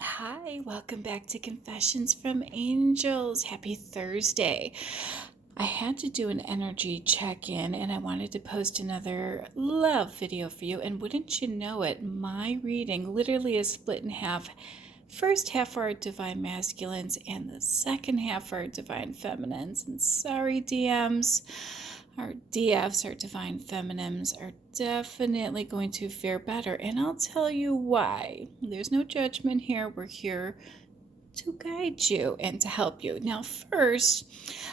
Hi, welcome back to Confessions from Angels. Happy Thursday. I had to do an energy check-in and I wanted to post another love video for you. And wouldn't you know it, my reading literally is split in half. First half are divine masculines and the second half are divine feminines. And sorry, DMs. Our DFs, our divine feminines, are definitely going to fare better. And I'll tell you why. There's no judgment here. We're here to guide you and to help you. Now, first,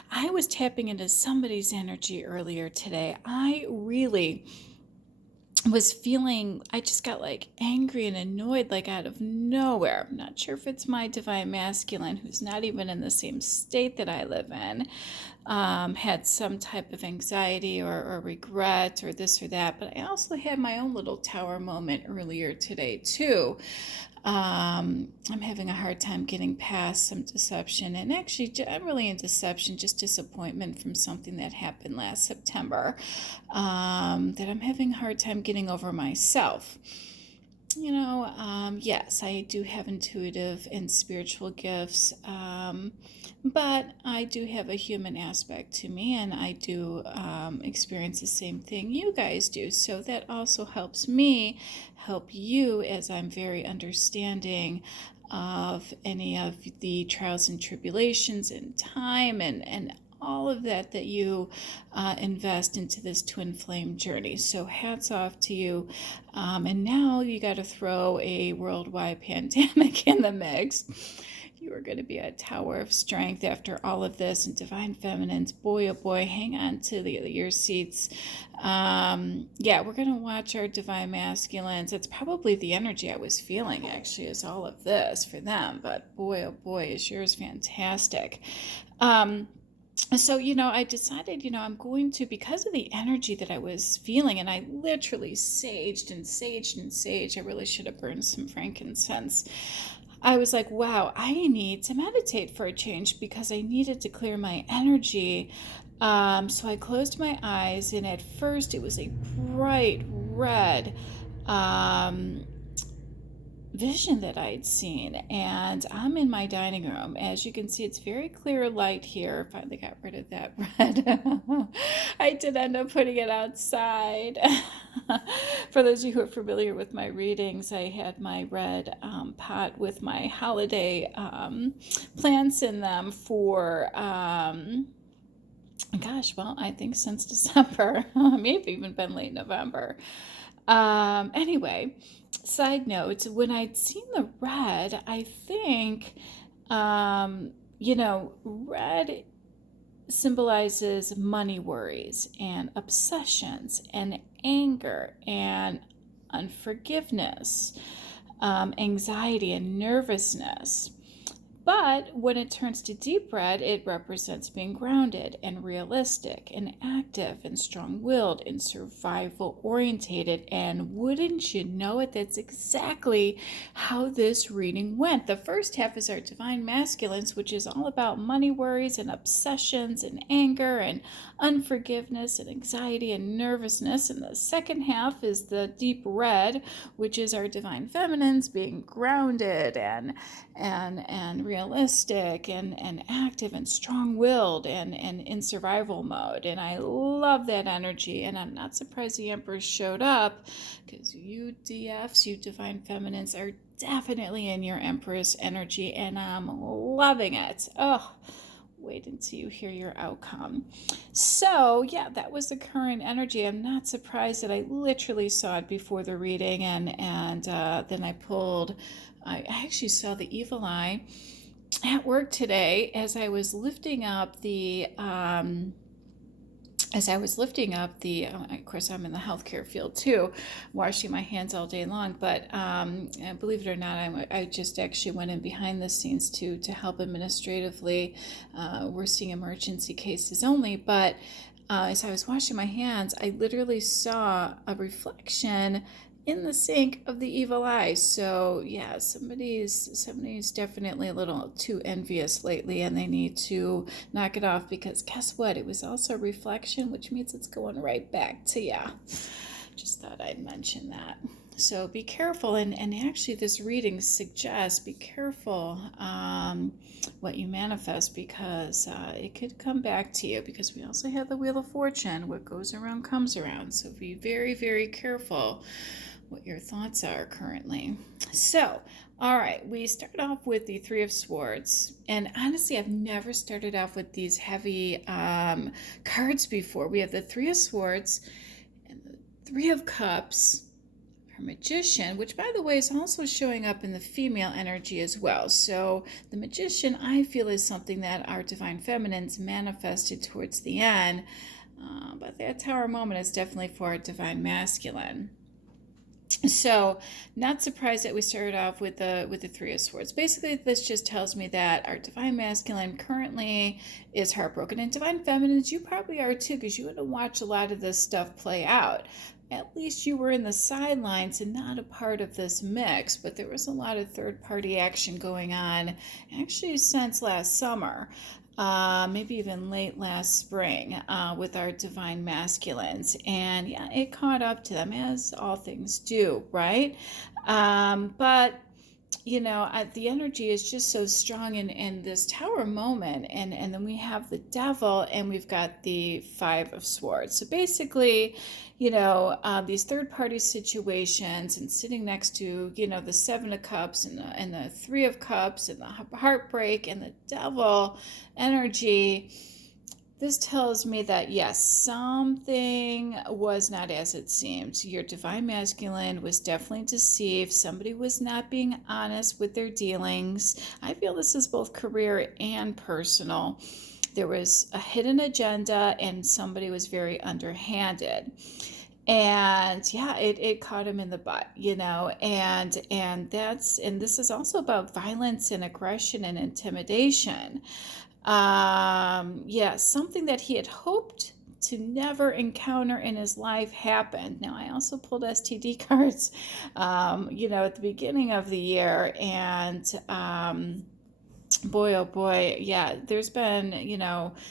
I was tapping into somebody's energy earlier today. I really was feeling, I just got like angry and annoyed, like out of nowhere. I'm not sure if it's my divine masculine, who's not even in the same state that I live in, had some type of anxiety or regret or this or that. But I also had my own little tower moment earlier today, too. I'm having a hard time getting past some deception, and actually I'm really in deception, just disappointment from something that happened last September, that I'm having a hard time getting over myself. Yes, I do have intuitive and spiritual gifts, but I do have a human aspect to me, and I do experience the same thing you guys do. So that also helps me help you, as I'm very understanding of any of the trials and tribulations and time and all of that you invest into this twin flame journey. So hats off to you. And now you got to throw a worldwide pandemic in the mix. You are going to be a tower of strength after all of this. And divine feminines, boy oh boy, hang on to your seats. We're going to watch our divine masculines. It's probably the energy I was feeling, actually, is all of this for them. But boy oh boy, is yours fantastic. So, I decided, I'm going to, because of the energy that I was feeling, and I literally saged and saged and saged. I really should have burned some frankincense. I was like, wow, I need to meditate for a change because I needed to clear my energy. So I closed my eyes, and at first it was a bright red vision that I'd seen, and I'm in my dining room. As you can see, it's very clear light here. Finally got rid of that red. I did end up putting it outside. For those of you who are familiar with my readings, I had my red pot with my holiday plants in them for I think since December. Maybe even been late November. Anyway, side note, when I'd seen the red, I think, red symbolizes money worries and obsessions and anger and unforgiveness, anxiety and nervousness. But when it turns to deep red, it represents being grounded and realistic and active and strong-willed and survival-orientated. And wouldn't you know it, that's exactly how this reading went. The first half is our divine masculines, which is all about money worries and obsessions and anger and unforgiveness and anxiety and nervousness. And the second half is the deep red, which is our divine feminines, being grounded and realistic and active and strong-willed and in survival mode. And I love that energy, and I'm not surprised the Empress showed up, because you DFs, you divine feminines, are definitely in your Empress energy, and I'm loving it. Wait until you hear your outcome. So, yeah, that was the current energy. I'm not surprised that I literally saw it before the reading, and then I actually saw the evil eye at work today as I was lifting up of course, I'm in the healthcare field too, washing my hands all day long. But believe it or not, I just actually went in behind the scenes to help administratively. We're seeing emergency cases only, but as I was washing my hands, I literally saw a reflection in the sink of the evil eye. So yeah, somebody's definitely a little too envious lately, and they need to knock it off, because guess what? It was also a reflection, which means it's going right back to ya. Just thought I'd mention that. So be careful, and actually this reading suggests be careful what you manifest, because it could come back to you, because we also have the Wheel of Fortune. What goes around comes around. So be very, very careful what your thoughts are currently. So, all right, we start off with the Three of Swords. And honestly, I've never started off with these heavy cards before. We have the Three of Swords and the Three of Cups, her Magician, which by the way is also showing up in the female energy as well. So the Magician, I feel, is something that our Divine Feminines manifested towards the end, but that Tower moment is definitely for our Divine Masculine. So, not surprised that we started off with the Three of Swords. Basically, this just tells me that our Divine Masculine currently is heartbroken, and Divine Feminines, you probably are too, because you would have watched a lot of this stuff play out. At least you were in the sidelines and not a part of this mix, but there was a lot of third-party action going on, actually since last summer. Maybe even late last spring, with our Divine Masculines. And yeah, it caught up to them, as all things do, right? But the energy is just so strong in this Tower moment, and then we have the Devil, and we've got the Five of Swords. So basically, these third-party situations, and sitting next to, the Seven of Cups and the Three of Cups and the heartbreak and the Devil energy. This tells me that, yes, something was not as it seemed. Your Divine Masculine was definitely deceived. Somebody was not being honest with their dealings. I feel this is both career and personal. There was a hidden agenda, and somebody was very underhanded. And yeah, it caught him in the butt, and this is also about violence and aggression and intimidation. Yeah, something that he had hoped to never encounter in his life happened. Now, I also pulled STD cards, at the beginning of the year, and boy, oh boy, yeah, there's been,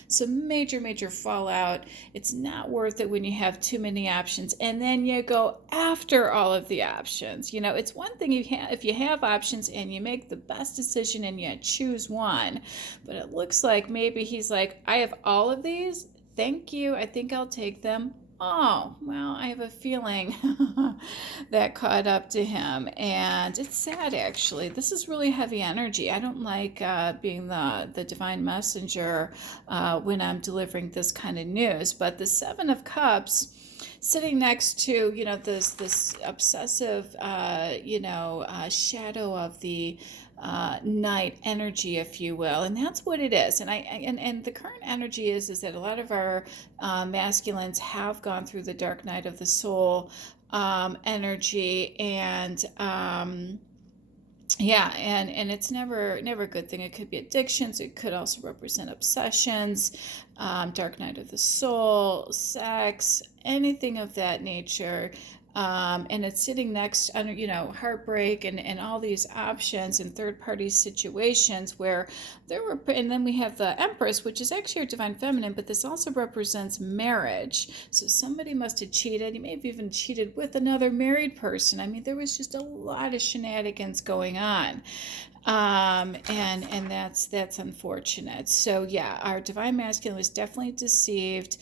some major fallout. It's not worth it when you have too many options, and then you go after all of the options. It's one thing if you have options and you make the best decision and you choose one, but it looks like maybe he's like, I have all of these. Thank you. I think I'll take them. Oh, well, I have a feeling that caught up to him, and it's sad, actually. This is really heavy energy. I don't like being the divine messenger when I'm delivering this kind of news, but the Seven of Cups sitting next to, this obsessive, shadow of the night energy, if you will, and that's what it is. And the current energy is that a lot of our masculines have gone through the dark night of the soul energy, and yeah, and it's never a good thing. It could be addictions. It could also represent obsessions, dark night of the soul, sex, anything of that nature. And it's sitting next under, heartbreak and all these options and third-party situations where there were, and then we have the Empress, which is actually our Divine Feminine, but this also represents marriage. So somebody must have cheated. You may have even cheated with another married person. I mean, there was just a lot of shenanigans going on. And that's unfortunate. So yeah, our Divine Masculine was definitely deceived.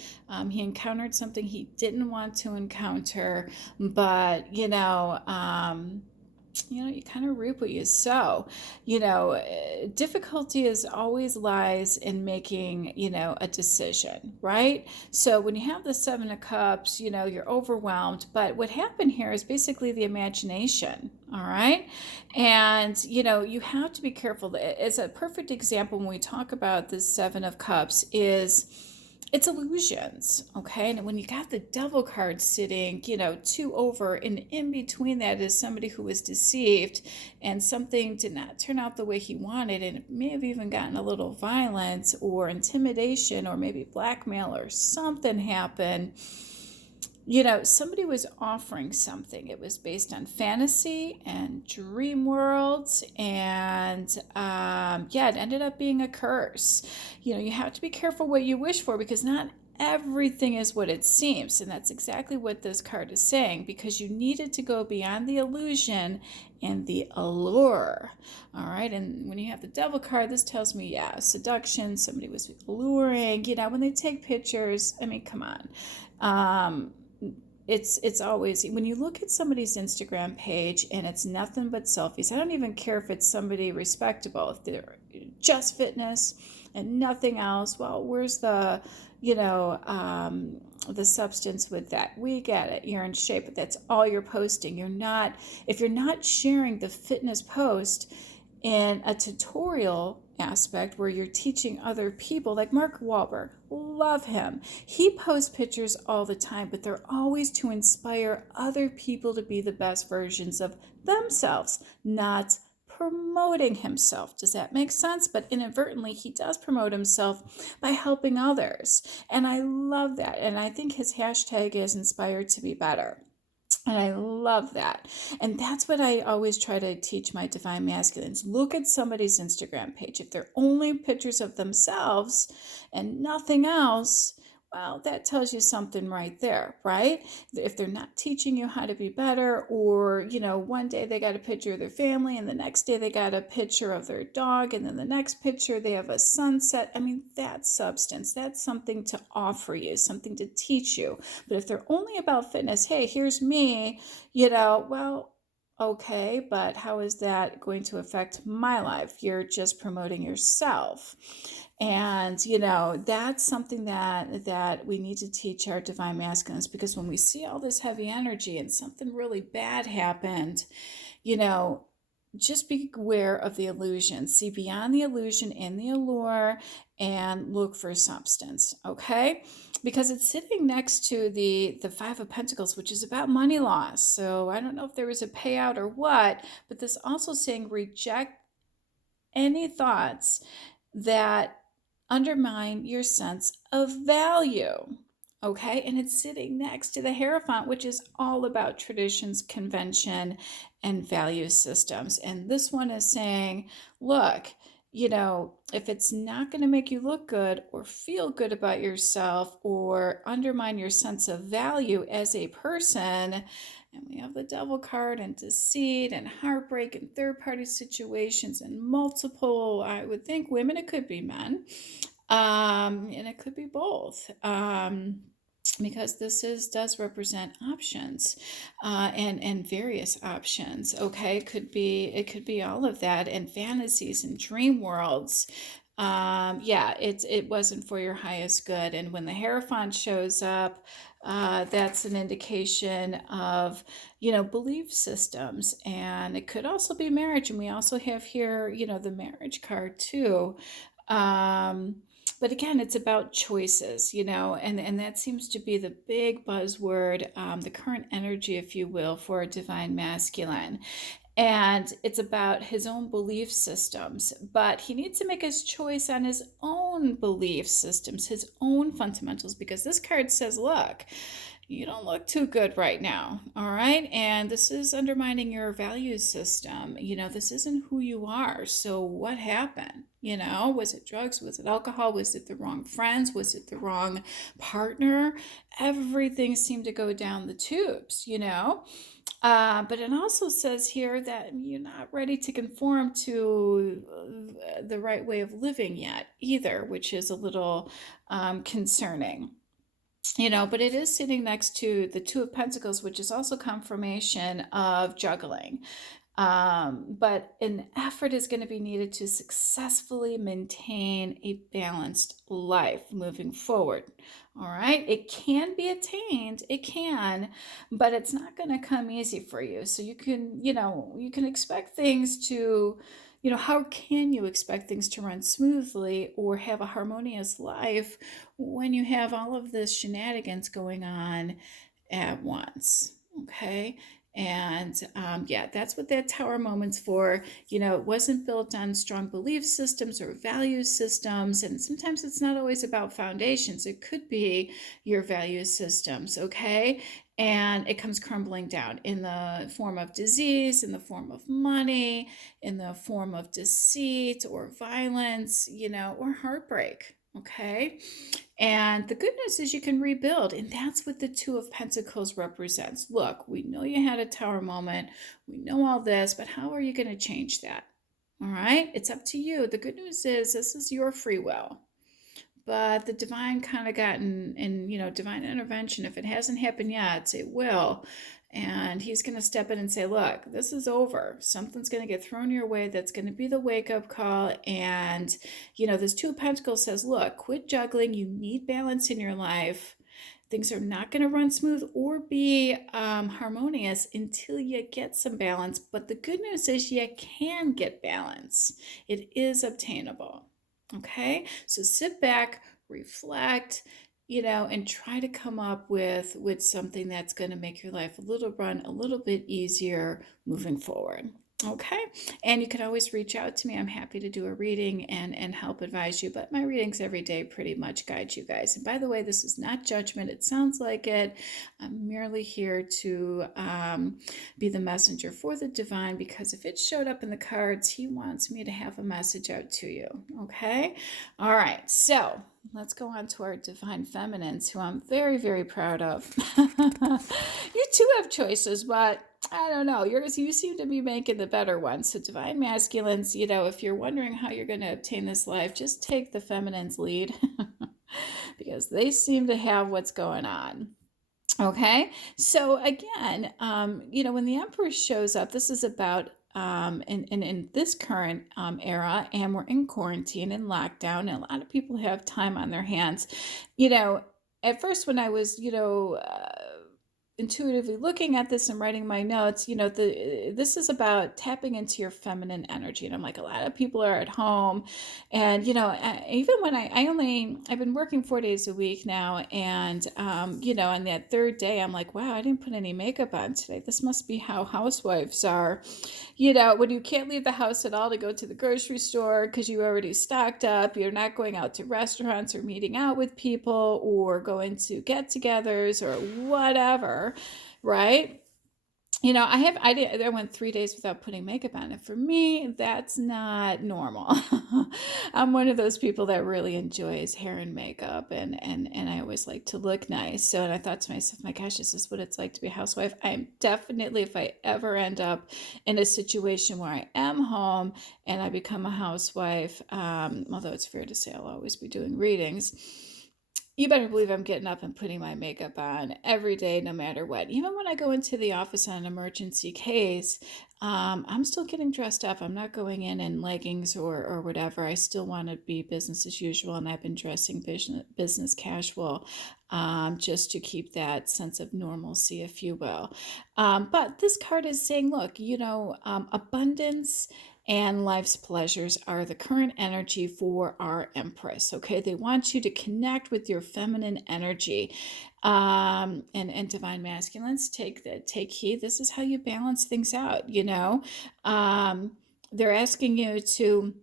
He encountered something he didn't want to encounter, but you kind of reap what you sow. Difficulty is always lies in making, a decision, right? So when you have the Seven of Cups, you're overwhelmed. But what happened here is basically the imagination, all right? And, you have to be careful. As a perfect example, when we talk about the Seven of Cups, it's illusions, okay? And when you got the Devil card sitting, two over, and in between that is somebody who was deceived, and something did not turn out the way he wanted, and it may have even gotten a little violence or intimidation or maybe blackmail or something happened. Somebody was offering something. It was based on fantasy and dream worlds, and it ended up being a curse. You have to be careful what you wish for, because not everything is what it seems. And that's exactly what this card is saying, because you needed to go beyond the illusion and the allure. All right. And when you have the devil card, this tells me, yeah, seduction, somebody was alluring, when they take pictures, I mean, come on. It's always, when you look at somebody's Instagram page and it's nothing but selfies, I don't even care if it's somebody respectable, if they're just fitness and nothing else. Well, where's the substance with that? We get it, you're in shape, but that's all you're posting. If you're not sharing the fitness post in a tutorial aspect where you're teaching other people, like Mark Wahlberg, love him. He posts pictures all the time, but they're always to inspire other people to be the best versions of themselves, not promoting himself. Does that make sense? But inadvertently, he does promote himself by helping others. And I love that. And I think his hashtag is inspired to be better. And I love that. And that's what I always try to teach my divine masculines. Look at somebody's Instagram page. If they're only pictures of themselves and nothing else, well, that tells you something right there, right? If they're not teaching you how to be better, or, one day they got a picture of their family and the next day they got a picture of their dog, and then the next picture they have a sunset. I mean, that's substance. That's something to offer you, something to teach you. But if they're only about fitness, hey, here's me, well, okay, but how is that going to affect my life? You're just promoting yourself. And that's something that we need to teach our divine masculines, because when we see all this heavy energy and something really bad happened, just be aware of the illusion. See beyond the illusion and the allure and look for substance, okay? Because it's sitting next to the Five of Pentacles, which is about money loss. So I don't know if there was a payout or what, but this also saying reject any thoughts that undermine your sense of value. Okay, and it's sitting next to the Hierophant, which is all about traditions, convention, and value systems. And this one is saying, look, if it's not going to make you look good or feel good about yourself or undermine your sense of value as a person, and we have the Devil card and deceit and heartbreak and third-party situations and multiple, I would think, women, it could be men, and it could be both. Because this does represent options, and various options. Okay, it could be all of that, and fantasies and dream worlds. Yeah, it wasn't for your highest good. And when the Hierophant shows up, that's an indication of belief systems. And it could also be marriage, and we also have here the marriage card too. But again, it's about choices, and that seems to be the big buzzword, the current energy, if you will, for a divine masculine. And it's about his own belief systems, but he needs to make his choice on his own belief systems, his own fundamentals, because this card says, look, you don't look too good right now, all right? And this is undermining your value system. This isn't who you are. So what happened? Was it drugs? Was it alcohol? Was it the wrong friends? Was it the wrong partner? Everything seemed to go down the tubes, but it also says here that you're not ready to conform to the right way of living yet either, which is a little concerning. But it is sitting next to the Two of Pentacles, which is also confirmation of juggling. But an effort is going to be needed to successfully maintain a balanced life moving forward. All right. It can be attained. It can, but it's not going to come easy for you. So you can expect things to, how can you expect things to run smoothly or have a harmonious life when you have all of this shenanigans going on at once? Okay. And yeah, that's what that Tower moment's for. It wasn't built on strong belief systems or value systems. And sometimes it's not always about foundations. It could be your value systems, okay? And it comes crumbling down in the form of disease, in the form of money, in the form of deceit or violence, or heartbreak. Okay. And the good news is you can rebuild. And that's what the Two of Pentacles represents. Look, we know you had a tower moment. We know all this, but how are you going to change that? All right. It's up to you. The good news is this is your free will. But the divine kind of got in, divine intervention. If it hasn't happened yet, it will. And he's going to step in and say, look, this is over. Something's going to get thrown your way. That's going to be the wake up call. And, this Two of Pentacles says, look, quit juggling. You need balance in your life. Things are not going to run smooth or be harmonious until you get some balance. But the good news is you can get balance, it is obtainable. Okay, so sit back, reflect, and try to come up with something that's going to make your life run a little bit easier moving forward. Okay, and you can always reach out to me. I'm happy to do a reading and help advise you, but my readings every day pretty much guide you guys. And by the way, this is not judgment. It sounds like it. I'm merely here to be the messenger for the divine, because if it showed up in the cards, he wants me to have a message out to you. Okay, all right, so let's go on to our divine feminines, who I'm very, very proud of. You too have choices, but I don't know. You seem to be making the better ones. So, divine masculines, if you're wondering how you're going to obtain this life, just take the feminines' lead because they seem to have what's going on. Okay. So, again, when the Empress shows up, this is about in this current era, and we're in quarantine and lockdown, and a lot of people have time on their hands. At first, when I was, intuitively looking at this and writing my notes, this is about tapping into your feminine energy. And I'm like, a lot of people are at home, and even when I've been working 4 days a week now, and on that third day, I'm like, wow, I didn't put any makeup on today. This must be how housewives are. When you can't leave the house at all to go to the grocery store because you already stocked up, you're not going out to restaurants or meeting out with people or going to get-togethers or whatever, right? I went 3 days without putting makeup on. And for me, that's not normal. I'm one of those people that really enjoys hair and makeup, and I always like to look nice. So, and I thought to myself, my gosh, is this what it's like to be a housewife? I am definitely, if I ever end up in a situation where I am home and I become a housewife, although it's fair to say I'll always be doing readings, you better believe I'm getting up and putting my makeup on every day, no matter what. Even when I go into the office on an emergency case, I'm still getting dressed up. I'm not going in leggings or whatever. I still want to be business as usual, and I've been dressing business casual, just to keep that sense of normalcy, if you will. But this card is saying, look, abundance and life's pleasures are the current energy for our Empress. Okay, they want you to connect with your feminine energy. And divine masculines, take heed. This is how you balance things out. They're asking you to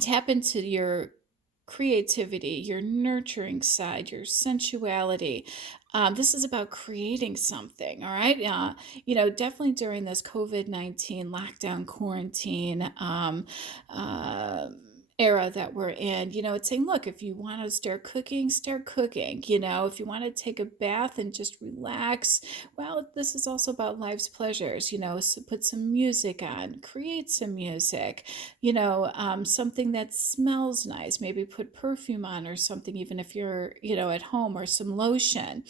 tap into your creativity, your nurturing side, your sensuality. This is about creating something, all right? Definitely during this COVID-19 lockdown, quarantine, era that we're in, it's saying, look, if you want to start cooking, start cooking. If you want to take a bath and just relax, well, this is also about life's pleasures. So put some music on, create some music, something that smells nice. Maybe put perfume on or something, even if you're, at home, or some lotion.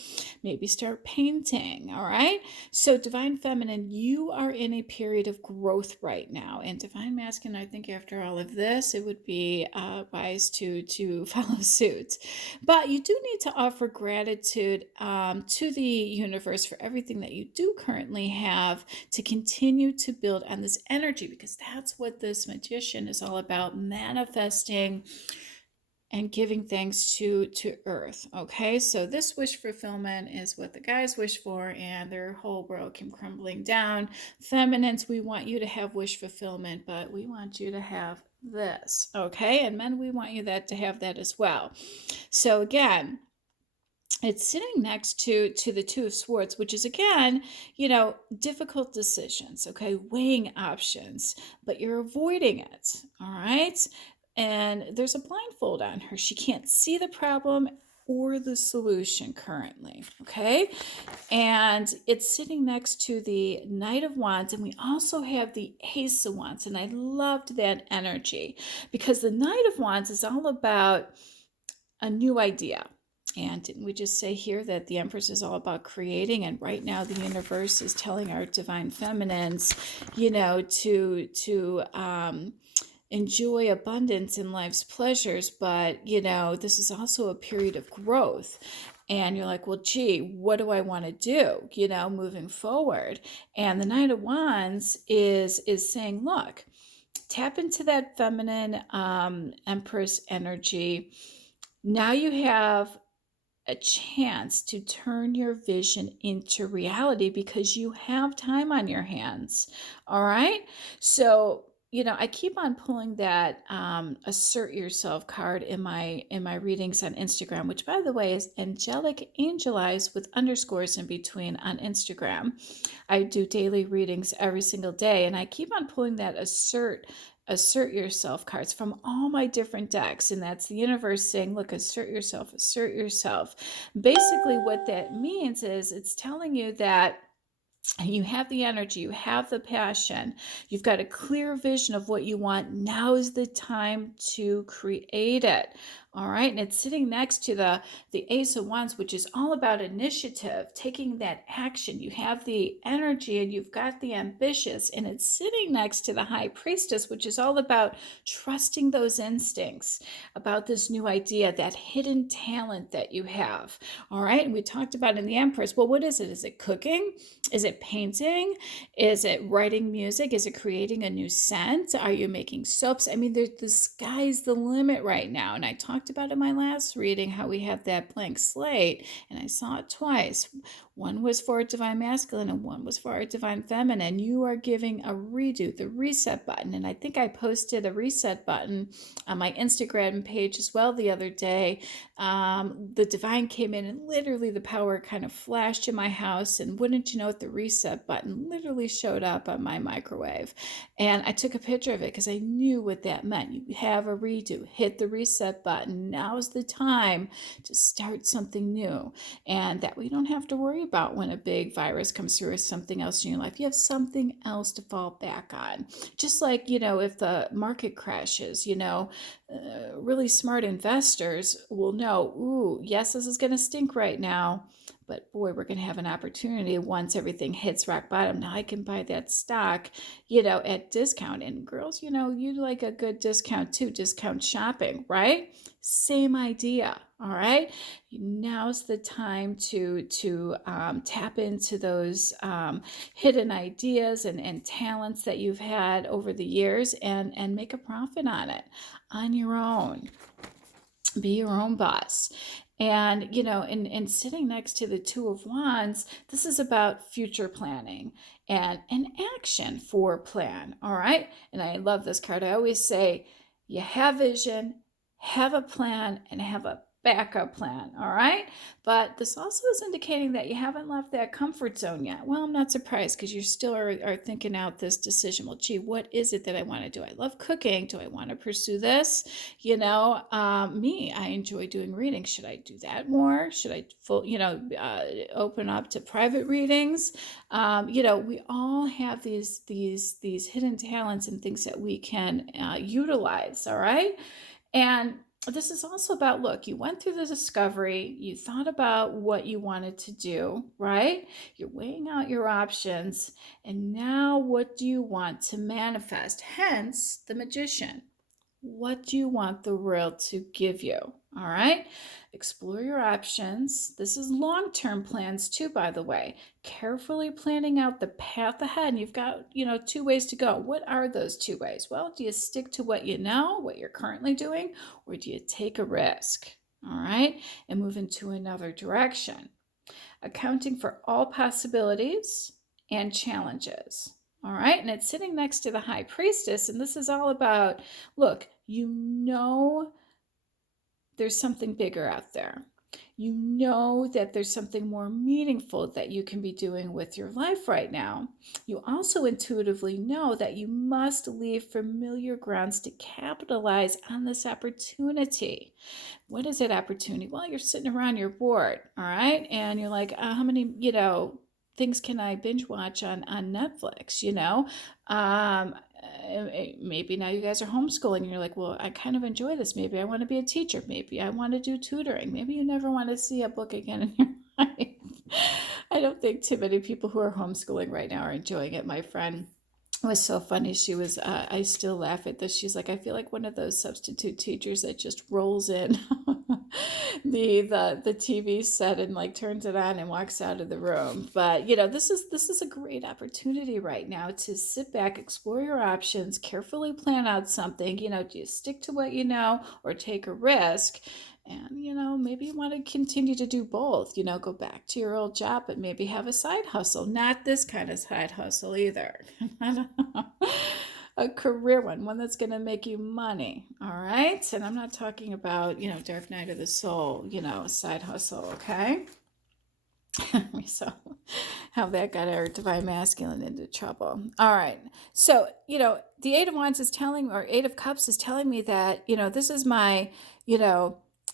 Maybe start painting. All right. So, divine feminine, you are in a period of growth right now. And divine masculine, I think after all of this, it would be wise to follow suit. But you do need to offer gratitude to the universe for everything that you do currently have, to continue to build on this energy, because that's what this magician is all about, manifesting and giving thanks to earth. Okay, so this wish fulfillment is what the guys wish for, and their whole world came crumbling down. Feminines, we want you to have wish fulfillment, but we want you to have this. Okay, and men, we want you to have that as well. So again, it's sitting next to the Two of Swords, which is, again, difficult decisions. Okay, weighing options, but you're avoiding it. All right. and there's a blindfold on her. She can't see the problem or the solution currently, okay? And it's sitting next to the Knight of Wands, and we also have the Ace of Wands, and I loved that energy because the Knight of Wands is all about a new idea. And didn't we just say here that the Empress is all about creating? And right now, the universe is telling our divine feminines, to enjoy abundance in life's pleasures. But this is also a period of growth. And you're like, well, gee, what do I want to do? Moving forward. And the Knight of Wands is saying, look, tap into that feminine Empress energy. Now you have a chance to turn your vision into reality because you have time on your hands. All right. So, I keep on pulling that assert yourself card in my readings on Instagram, which by the way is angelic angelized with underscores in between on Instagram. I do daily readings every single day, and I keep on pulling that assert yourself cards from all my different decks, and that's the universe saying, look, assert yourself. Basically what that means is it's telling you that you have the energy, you have the passion, you've got a clear vision of what you want. Now is the time to create it. All right. And it's sitting next to the Ace of Wands, which is all about initiative, taking that action. You have the energy and you've got the ambitious, and it's sitting next to the High Priestess, which is all about trusting those instincts, about this new idea, that hidden talent that you have. All right. And we talked about in the Empress. Well, what is it? Is it cooking? Is it painting? Is it writing music? Is it creating a new scent? Are you making soaps? I mean, the sky's the limit right now. And I talked about in my last reading how we have that blank slate, and I saw it twice. One was for divine masculine and one was for our divine feminine. You are giving a redo, the reset button. And I think I posted a reset button on my Instagram page as well the other day. The divine came in and literally the power kind of flashed in my house, and wouldn't you know it, the reset button literally showed up on my microwave. And I took a picture of it because I knew what that meant. You have a redo, hit the reset button. Now's the time to start something new, and that we don't have to worry about when a big virus comes through or something else in your life. You have something else to fall back on. Just like, if the market crashes, really smart investors will know, ooh, yes, this is going to stink right now, but boy, we're going to have an opportunity once everything hits rock bottom. Now I can buy that stock, at discount. And girls, you like a good discount too, discount shopping, right? Same idea. All right. Now's the time to tap into those hidden ideas and talents that you've had over the years, and make a profit on it on your own. Be your own boss. And, and sitting next to the Two of Wands, this is about future planning and an action for plan. All right. And I love this card. I always say, you have vision, have a plan, and have a backup plan. All right. But this also is indicating that you haven't left that comfort zone yet. Well, I'm not surprised because you still are thinking out this decision. Well, gee, what is it that I want to do? I love cooking. Do I want to pursue this? I enjoy doing readings. Should I do that more? Should I open up to private readings? We all have these hidden talents and things that we can utilize. All right. And this is also about, look, you went through the discovery, you thought about what you wanted to do, right? You're weighing out your options, and now what do you want to manifest? Hence the Magician. What do you want the world to give you? All right. Explore your options. This is long-term plans too, by the way. Carefully planning out the path ahead. And you've got, 2 ways to go. What are those 2 ways? Well, do you stick to what you know, what you're currently doing, or do you take a risk? All right. And move into another direction. Accounting for all possibilities and challenges. All right. And it's sitting next to the High Priestess. And this is all about, look, there's something bigger out there. You know that there's something more meaningful that you can be doing with your life right now. You also intuitively know that you must leave familiar grounds to capitalize on this opportunity. What is that opportunity? Well, you're sitting around, you're bored, all right? And you're like, how many, things can I binge watch on Netflix, maybe now you guys are homeschooling and you're like, well, I kind of enjoy this. Maybe I want to be a teacher. Maybe I want to do tutoring. Maybe you never want to see a book again in your life. I don't think too many people who are homeschooling right now are enjoying it. My friend, it was so funny. She was, I still laugh at this. She's like, I feel like one of those substitute teachers that just rolls in the TV set and like turns it on and walks out of the room. But this is a great opportunity right now to sit back, explore your options, carefully plan out something. Do you stick to what you know or take a risk? And, maybe you want to continue to do both, go back to your old job, but maybe have a side hustle. Not this kind of side hustle either. A career one that's going to make you money. All right. And I'm not talking about, dark night of the soul, side hustle. Okay. We saw how that got our divine masculine into trouble. All right. So, the Eight of Wands is telling, or Eight of Cups is telling me that, this is my,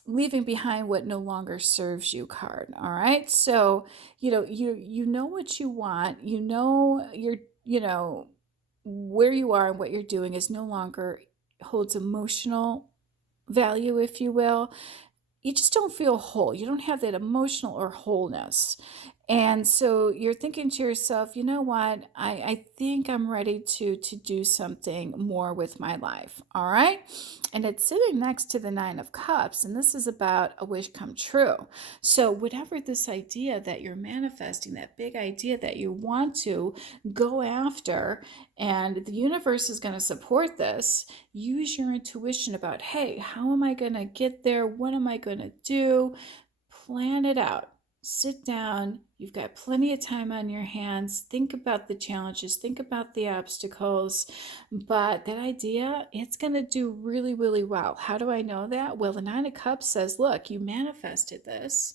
leaving behind what no longer serves you card. All right. So, you know what you want, where you are and what you're doing is no longer holds emotional value, if you will. You just don't feel whole. You don't have that emotional or wholeness. And so you're thinking to yourself, you know what? I think I'm ready to do something more with my life. All right. And it's sitting next to the Nine of Cups. And this is about a wish come true. So whatever this idea that you're manifesting, that big idea that you want to go after, and the universe is going to support this, use your intuition about, hey, how am I going to get there? What am I going to do? Plan it out. Sit down. You've got plenty of time on your hands. Think about the challenges. Think about the obstacles. But that idea, it's going to do really, really well. How do I know that? Well, the Nine of Cups says, look, you manifested this.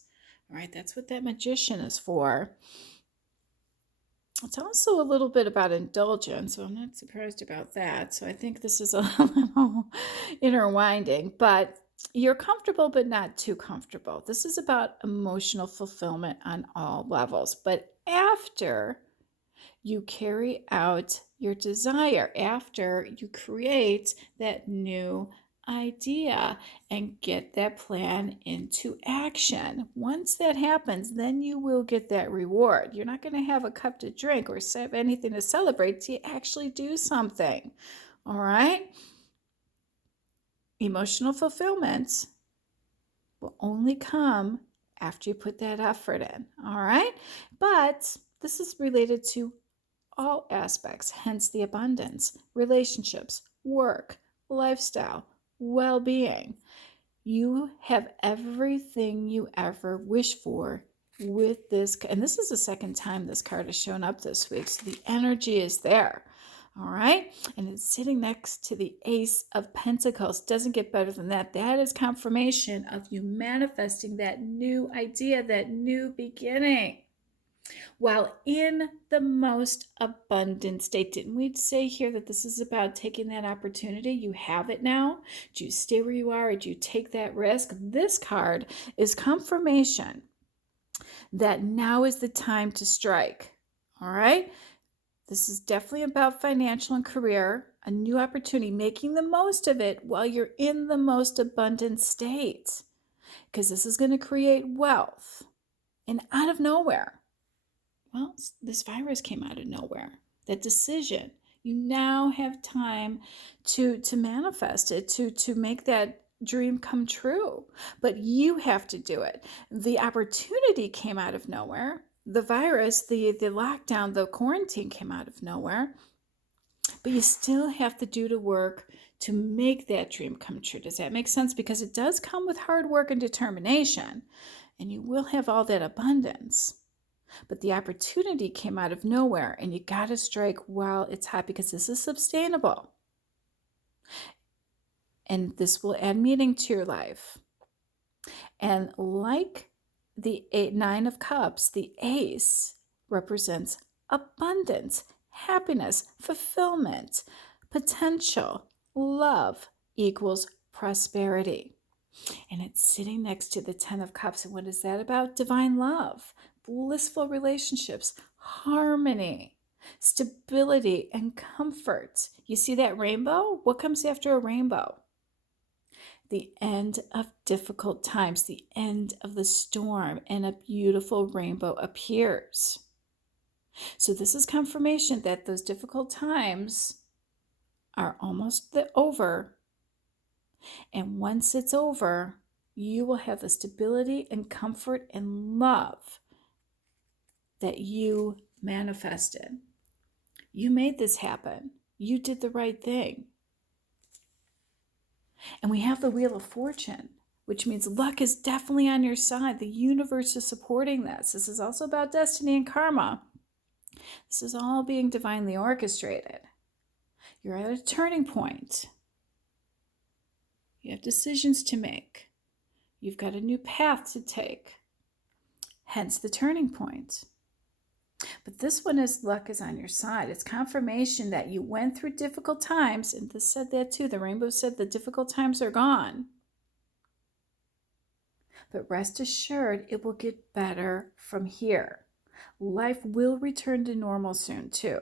All right, that's what that Magician is for. It's also a little bit about indulgence, so I'm not surprised about that. So I think this is a little interwinding, but you're comfortable, but not too comfortable. This is about emotional fulfillment on all levels. But after you carry out your desire, after you create that new idea and get that plan into action. Once that happens, then you will get that reward. You're not going to have a cup to drink or have anything to celebrate till you actually do something. All right? Emotional fulfillment will only come after you put that effort in. All right? But this is related to all aspects, hence the abundance, relationships, work, lifestyle, well-being. You have everything you ever wish for with this. And this is the second time this card has shown up this week. So the energy is there. All right. And it's sitting next to the Ace of Pentacles. Doesn't get better than that. That is confirmation of you manifesting that new idea, that new beginning. While in the most abundant state. Didn't we say here that this is about taking that opportunity? You have it now. Do you stay where you are or do you take that risk? This card is confirmation that now is the time to strike. All right? This is definitely about financial and career, a new opportunity, making the most of it while you're in the most abundant state. Because this is going to create wealth. And out of nowhere, well, this virus came out of nowhere. That decision, you now have time to manifest it, to make that dream come true. But you have to do it. The opportunity came out of nowhere. The virus, the lockdown, the quarantine came out of nowhere. But you still have to do the work to make that dream come true. Does that make sense? Because it does come with hard work and determination. And you will have all that abundance. But the opportunity came out of nowhere, and you got to strike while it's hot because this is sustainable. And this will add meaning to your life. And like the Nine of Cups, the Ace represents abundance, happiness, fulfillment, potential, love equals prosperity. And it's sitting next to the Ten of Cups. And what is that about? Divine love, blissful relationships, harmony, stability, and comfort. You see that rainbow? What comes after a rainbow? The end of difficult times, the end of the storm, and a beautiful rainbow appears. So this is confirmation that those difficult times are almost over. And once it's over, you will have the stability and comfort and love that you manifested. You made this happen. You did the right thing. And we have the Wheel of Fortune, which means luck is definitely on your side. The universe is supporting this. This is also about destiny and karma. This is all being divinely orchestrated. You're at a turning point. You have decisions to make. You've got a new path to take. Hence the turning point. But this one is luck is on your side. It's confirmation that you went through difficult times, and this said that too. The rainbow said the difficult times are gone. But rest assured, it will get better from here. Life will return to normal soon too.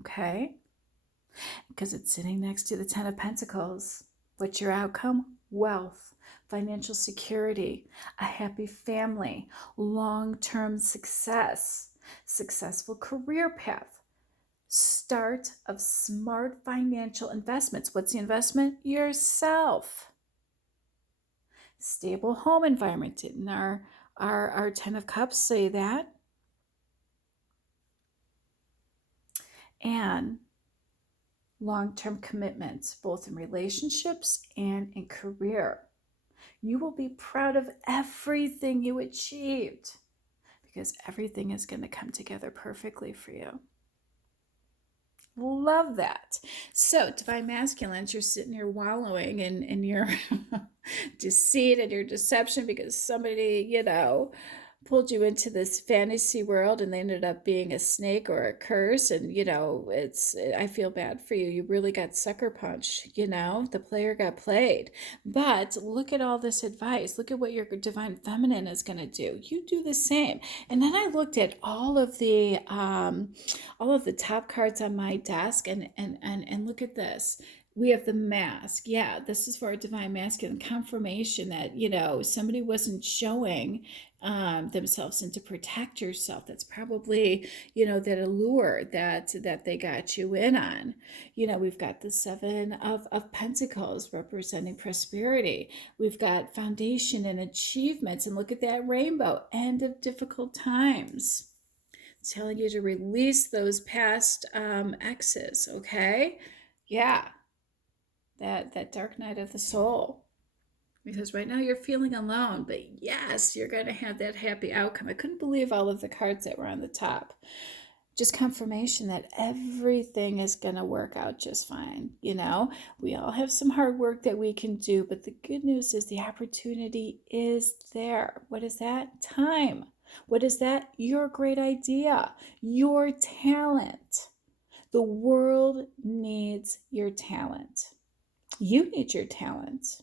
Okay? Because it's sitting next to the Ten of Pentacles. What's your outcome? Wealth, financial security, a happy family, long-term success, successful career path, start of smart financial investments. What's the investment? Yourself. Stable home environment. Didn't our Ten of Cups say that? And long-term commitments, both in relationships and in career. You will be proud of everything you achieved because everything is going to come together perfectly for you. Love that. So, divine masculines, you're sitting here wallowing in your deceit and your deception because somebody, pulled you into this fantasy world and they ended up being a snake or a curse. And, I feel bad for you. You really got sucker punched, the player got played. But look at all this advice. Look at what your divine feminine is going to do. You do the same. And then I looked at all of the top cards on my desk and look at this. We have the mask. Yeah, this is for a divine masculine confirmation that, somebody wasn't showing themselves and to protect yourself. That's probably, that allure that they got you in on. We've got the Seven of Pentacles representing prosperity. We've got foundation and achievements. And look at that rainbow, end of difficult times. It's telling you to release those past exes, okay? Yeah. That dark night of the soul. Because right now you're feeling alone, but yes, you're going to have that happy outcome. I couldn't believe all of the cards that were on the top. Just confirmation that everything is going to work out just fine. We all have some hard work that we can do, but the good news is the opportunity is there. What is that? Time. What is that? Your great idea, your talent. The world needs your talent. You need your talent.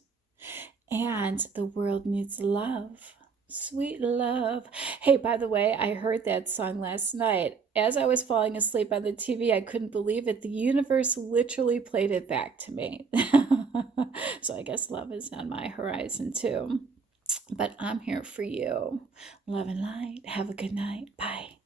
And the world needs love. Sweet love. Hey, by the way, I heard that song last night. As I was falling asleep on the TV, I couldn't believe it. The universe literally played it back to me. So I guess love is on my horizon too. But I'm here for you. Love and light. Have a good night. Bye.